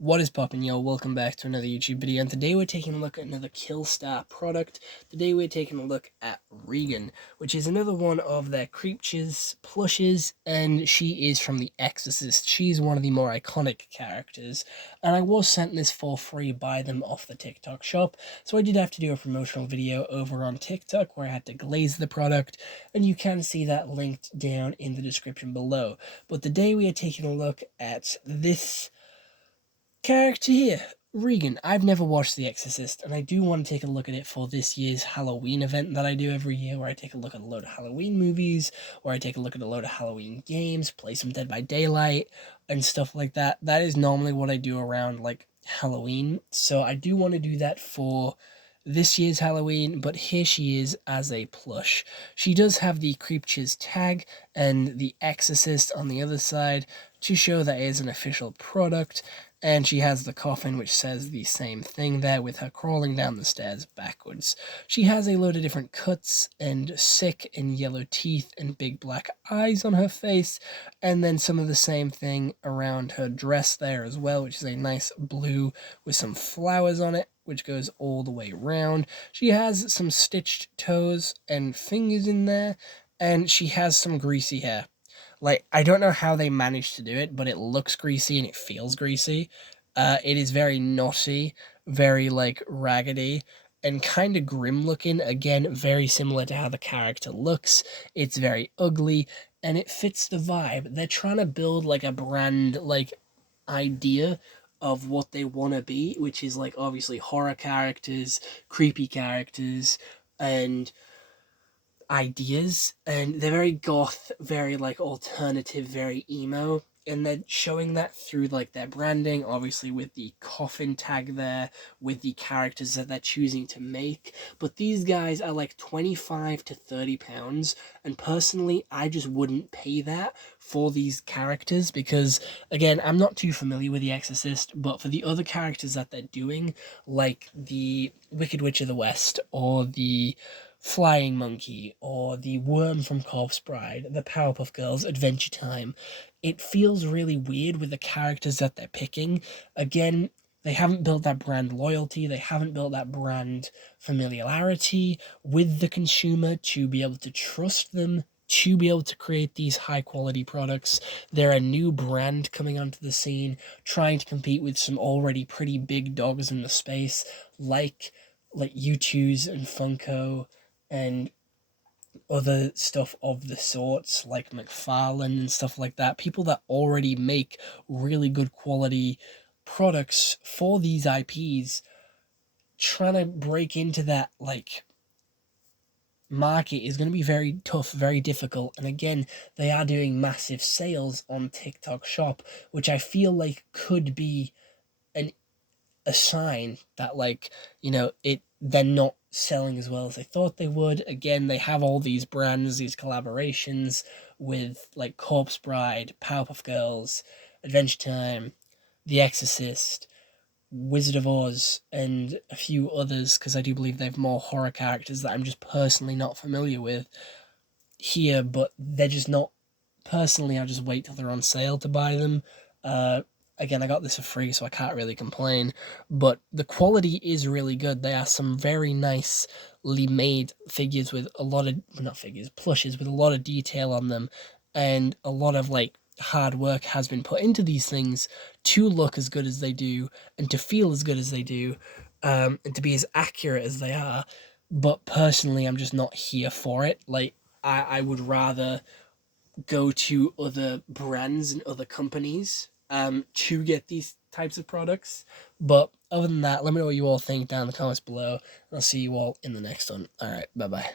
What is poppin', yo? Welcome back to another YouTube video, and today we're taking a look at another Killstar product. Today we're taking a look at Regan, which is another one of their creatures, plushes, and she is from the Exorcist. She's one of the more iconic characters, and I was sent this for free by them off the TikTok shop, so I did have to do a promotional video over on TikTok where I had to glaze the product, and you can see that linked down in the description below. But today we are taking a look at this character here, Regan. I've never watched The Exorcist, and I do want to take a look at it for this year's Halloween event that I do every year, where I take a look at a load of Halloween movies, where I take a look at a load of Halloween games, play some Dead by Daylight, and stuff like that. That is normally what I do around, like, Halloween, so I do want to do that for this year's Halloween, but here she is as a plush. She does have the Creatures tag and the Exorcist on the other side to show that it is an official product, and she has the coffin which says the same thing there with her crawling down the stairs backwards. She has a load of different cuts and sick and yellow teeth and big black eyes on her face, and then some of the same thing around her dress there as well, which is a nice blue with some flowers on it, which goes all the way around. She has some stitched toes and fingers in there, and she has some greasy hair. Like, I don't know how they managed to do it, but it looks greasy and it feels greasy. It is very knotty, very, like, raggedy, and kind of grim looking. Again, very similar to how the character looks. It's very ugly, and it fits the vibe. They're trying to build, like, a brand, like, idea of what they want to be, which is, like, obviously horror characters, creepy characters, and ideas, and they're very goth, very like alternative, very emo, and they're showing that through like their branding, obviously with the coffin tag there, with the characters that they're choosing to make. But these guys are like 25 to 30 pounds, and personally I just wouldn't pay that for these characters, because again, I'm not too familiar with The Exorcist, but for the other characters that they're doing, like the Wicked Witch of the West, or the Flying Monkey, or the Worm from Corpse Bride, the Powerpuff Girls, Adventure Time, it feels really weird with the characters that they're picking. Again, they haven't built that brand loyalty, they haven't built that brand familiarity with the consumer to be able to trust them to be able to create these high quality products. They're a new brand coming onto the scene, trying to compete with some already pretty big dogs in the space, like U2's and Funko, and other stuff of the sorts, like McFarlane and stuff like that. People that already make really good quality products for these IPs, trying to break into that, like, market is going to be very tough, very difficult. And again, they are doing massive sales on TikTok shop, which I feel like could be an a sign that, like, they're not selling as well as they thought they would. Again, they have all these brands, these collaborations with like Corpse Bride, Powerpuff Girls, Adventure Time, The Exorcist, Wizard of Oz, and a few others, because I do believe they have more horror characters that I'm just personally not familiar with here, but they're just not. Personally, I'll just wait till they're on sale to buy them. Again, I got this for free, so I can't really complain, but the quality is really good. They are some very nicely made figures with a lot of, not figures, plushes with a lot of detail on them, and a lot of, like, hard work has been put into these things to look as good as they do, and to feel as good as they do, and to be as accurate as they are. But personally, I'm just not here for it. Like, I would rather go to other brands and other companies to get these types of products. But other than that, let me know what you all think down in the comments below, and I'll see you all in the next one. All right, bye bye.